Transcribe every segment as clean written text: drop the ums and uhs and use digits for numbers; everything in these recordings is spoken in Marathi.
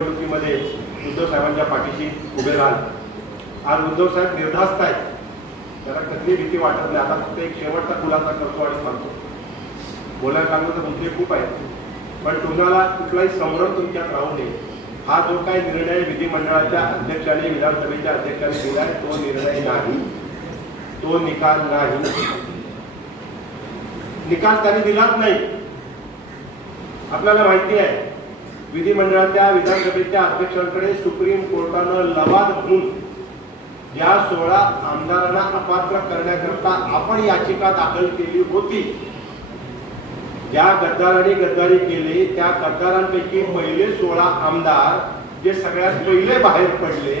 निवडणुकीमध्ये उद्धव साहेबांच्या पाठीशी उभे राहाल। आज उद्धव साहेब निर्धास्त आहेत, त्याला कसली भीती वाटत नाही। आता फक्त एक शेवटचा खुलासा करतो आणि सांगतो, बोलायला लागलो तर मुद्दे खूप आहेत, पण तुम्हाला कुठलाही संभ्रम तुमच्यात राहू नये। हा जो काही निर्णय विधिमंडळाच्या अध्यक्षाने विधानसभेच्या अध्यक्षाने दिला आहे तो निर्णय नाही, तो निकाल नाही। निकाल त्यांनी दिलाच नाही। आपल्याला माहिती आहे विधिमंडळाच्या विधानसभेच्या अध्यक्षांकडे सुप्रीम कोर्टानं लवाद म्हणून या 16 आमदारांना अपात्र करण्याकरता आपण याचिका दाखल केली होती। ज्या गद्दारांनी गद्दारी केली त्या गद्दारांपैकी पहिले 16 आमदार जे सगळ्यात पहिले बाहेर पडले,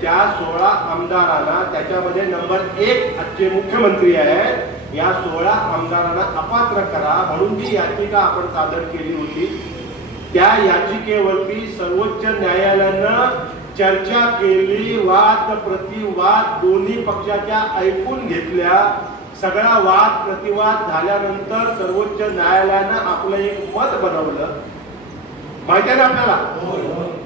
त्या 16 आमदारांना त्याच्यामध्ये नंबर 1 आजचे मुख्यमंत्री आहेत, या 16 आमदारांना अपात्र करा म्हणून जी याचिका आपण सादर केली होती, त्या याचिकेवरती सर्वोच्च न्यायालयानं चर्चा केली, वाद प्रतिवाद दोन्ही पक्षाच्या ऐकून घेतल्या। सगळा वाद प्रतिवाद झाल्यानंतर सर्वोच्च न्यायालयानं आपलं एक मत बनवलं, माहिती आहे ना आपल्याला,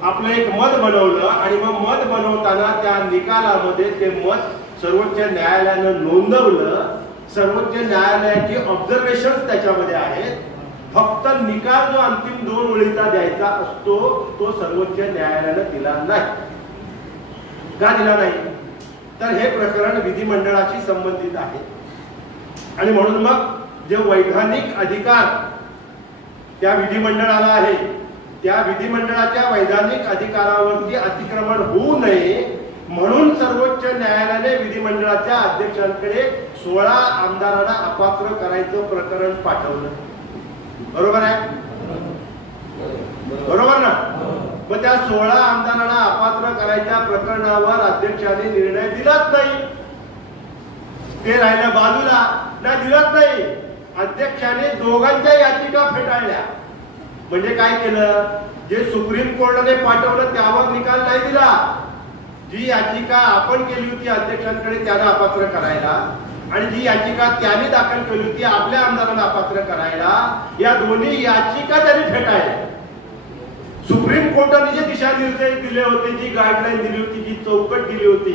आपलं एक मत बनवलं आणि मग मत बनवताना त्या निकालामध्ये ते मत सर्वोच्च न्यायालयानं नोंदवलं। सर्वोच्च न्यायालयाची ऑब्झर्वेशन त्याच्यामध्ये आहेत। फक्त निकाल जो अंतिम 2 ओळीचा द्यायचा असतो तो सर्वोच्च न्यायालयानं दिला नाही। का दिला नाही? तर हे प्रकरण विधिमंडळाशी संबंधित आहे आणि म्हणून मग जे वैधानिक अधिकार त्या विधिमंडळाला आहे, त्या विधिमंडळाच्या वैधानिक अधिकारावरती अतिक्रमण होऊ नये म्हणून सर्वोच्च न्यायालयाने विधिमंडळाच्या अध्यक्षांकडे 16 आमदारांना अपात्र करायचं प्रकरण पाठवलं। बरोबर आहे? बरोबर ना? मग त्या 16 आमदारांना अपात्र करायच्या प्रकरणावर अध्यक्षांनी निर्णय दिलाच नाही, ते राहिलं बाजूला, नाही दिलाच नाही। अध्यक्षांनी दोघांच्या याचिका फेटाळल्या। म्हणजे काय केलं, जे सुप्रीम कोर्टाने पाठवलं त्यावर निकाल नाही दिला। जी याचिका आपण केली होती अध्यक्षांकडे त्यांना अपात्र करायला आणि जी याचिका त्यांनी दाखल केली होती आपल्या आमदारांना अपात्र करायला, या दोन्ही याचिका त्यांनी फेटाळल्या। सुप्रीम कोर्टाने जे दिशानिर्देश दिले होते, जी गाईडलाईन दिली होती, जी चौकट दिली होती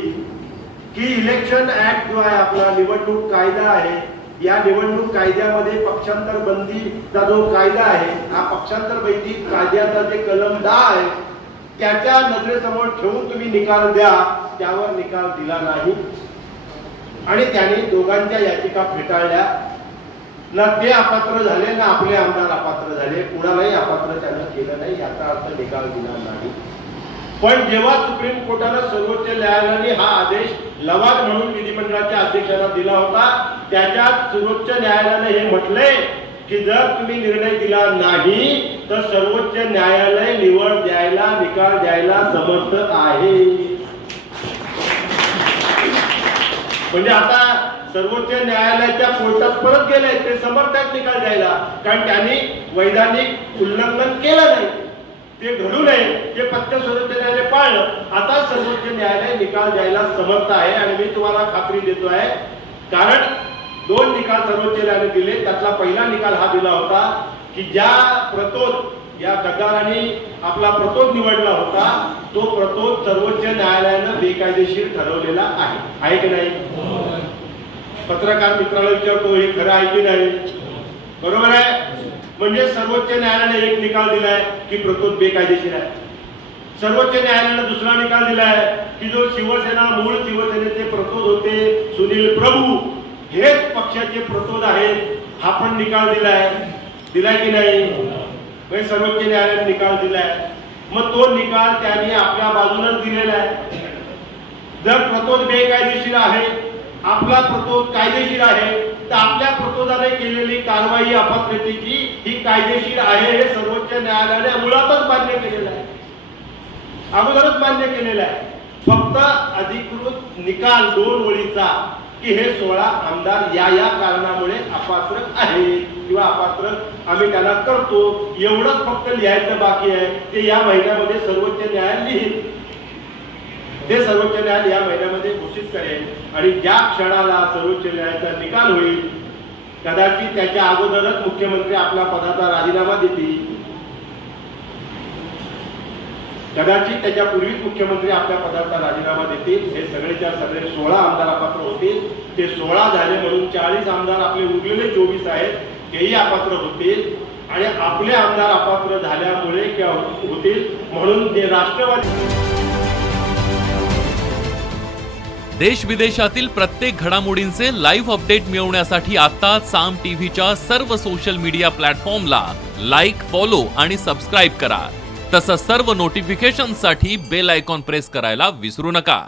की इलेक्शन ऍक्ट जो आहे आपला निवडणूक कायदा आहे, या निवडणूक कायद्यामध्ये पक्षांतर बंदीचा जो कायदा आहे, हा पक्षांतर बंदी कायद्याचा जे कलम 10 आहे त्याच्या नजरेसमोर ठेवून तुम्ही निकाल द्या, त्यावर निकाल दिला नाही आणि त्यांनी दोघांच्या याचिका फेटाळल्या। ना ते अपात्र झाले ना आपले आमदार अपात्र झाले, कुणालाही अपात्र त्यानं केलं नाही, याचा अर्थ निकाल दिला नाही। पण जेव्हा सुप्रीम कोर्टानं सर्वोच्च न्यायालयाने हा आदेश लवाद म्हणून विधिमंडळाच्या अध्यक्षांना दिला होता, त्याच्यात सर्वोच्च न्यायालयाने हे म्हटले की जर तुम्ही निर्णय दिला नाही तर सर्वोच्च न्यायालय निवड द्यायला, निकाल द्यायला समर्थ आहे। म्हणजे आता सर्वोच्च न्यायालयाच्या कोर्टात परत गेले, ते समर्थ आहेत निकाल द्यायला, कारण त्यांनी वैधानिक उल्लंघन केलं नाही, ते घडू नये ते पथ्य सर्वोच्च न्यायालय पाळलं। आता सर्वोच्च न्यायालय निकाल द्यायला समर्थ आहे आणि मी तुम्हाला खात्री देतो आहे, कारण 2 निकाल सर्वोच्च न्यायालयाने दिले। त्यातला पहिला निकाल हा दिला होता की ज्या प्रतोद या गद्दारांनी आपला प्रतोद निवडला होता, तो प्रतोद सर्वोच्च न्यायालयानं बेकायदेशीर ठरवलेला आहे की नाही? पत्रकार मित्राला विचारतो, हे खरं आहे की नाही? बरोबर आहे? म्हणजे सर्वोच्च न्यायालयाने एक निकाल दिलाय की प्रतोद बेकायदेशीर आहे। सर्वोच्च न्यायालयाने दुसरा निकाल दिलाय की जो शिवसेना मूळ शिवसेनेचे प्रतोद होते सुनील प्रभू हेच पक्षाचे प्रतोद आहेत, हा पण निकाल दिलाय की नाही? सर्वोच्च न्यायालयाने निकाल दिलाय, मग तो निकाल त्यांनी आपल्या बाजूनच दिलेला आहे। जर प्रतोद बेकायदेशीर आहे, आपला प्रतोद कायदेशीर आहे, तर आपल्या प्रतोदाने केलेली कारवाई अपात्रतेची ही कायदेशीर आहे हे सर्वोच्च न्यायालयाने मुळातच मान्य केलेलं आहे, अगोदरच मान्य केलेलं आहे। फक्त अधिकृत निकाल 2 ओळीचा की हे 16 आमदार या कारणामुळे अपात्र आहेत किंवा अपात्र आम्ही त्यांना करतो, एवढंच फक्त लिहायचं बाकी आहे। ते या महिन्यामध्ये सर्वोच्च न्यायालय लिहिल, ते सर्वोच्च न्यायालय या महिन्यामध्ये घोषित करेल आणि ज्या क्षणाला सर्वोच्च न्यायालयाचा निकाल होईल कदाचित त्याच्या अगोदरच मुख्यमंत्री आपला पदाचा राजीनामा देतील। कदाचित त्याच्यापूर्वीच मुख्यमंत्री आपल्या पदाचा राजीनामा देतील. हे सगळेच्या सगळे 16 आमदार अपात्र होतील. ते 16 झाले म्हणून 40 आमदार आपले उरलेले 24 आहेत तेही अपात्र होतील आणि आपले आमदार अपात्र झाल्यामुळे क्या होतील म्हणून ते राष्ट्रवादी. देश विदेशातील प्रत्येक घडामोडींचे लाईव्ह अपडेट मिळवण्यासाठी आता साम टीव्हीच्या सर्व सोशल मीडिया प्लॅटफॉर्मला लाईक, फॉलो आणि सबस्क्राईब करा. तसंच सर्व नोटिफिकेशनसाठी बेल आयकॉन प्रेस करायला विसरू नका.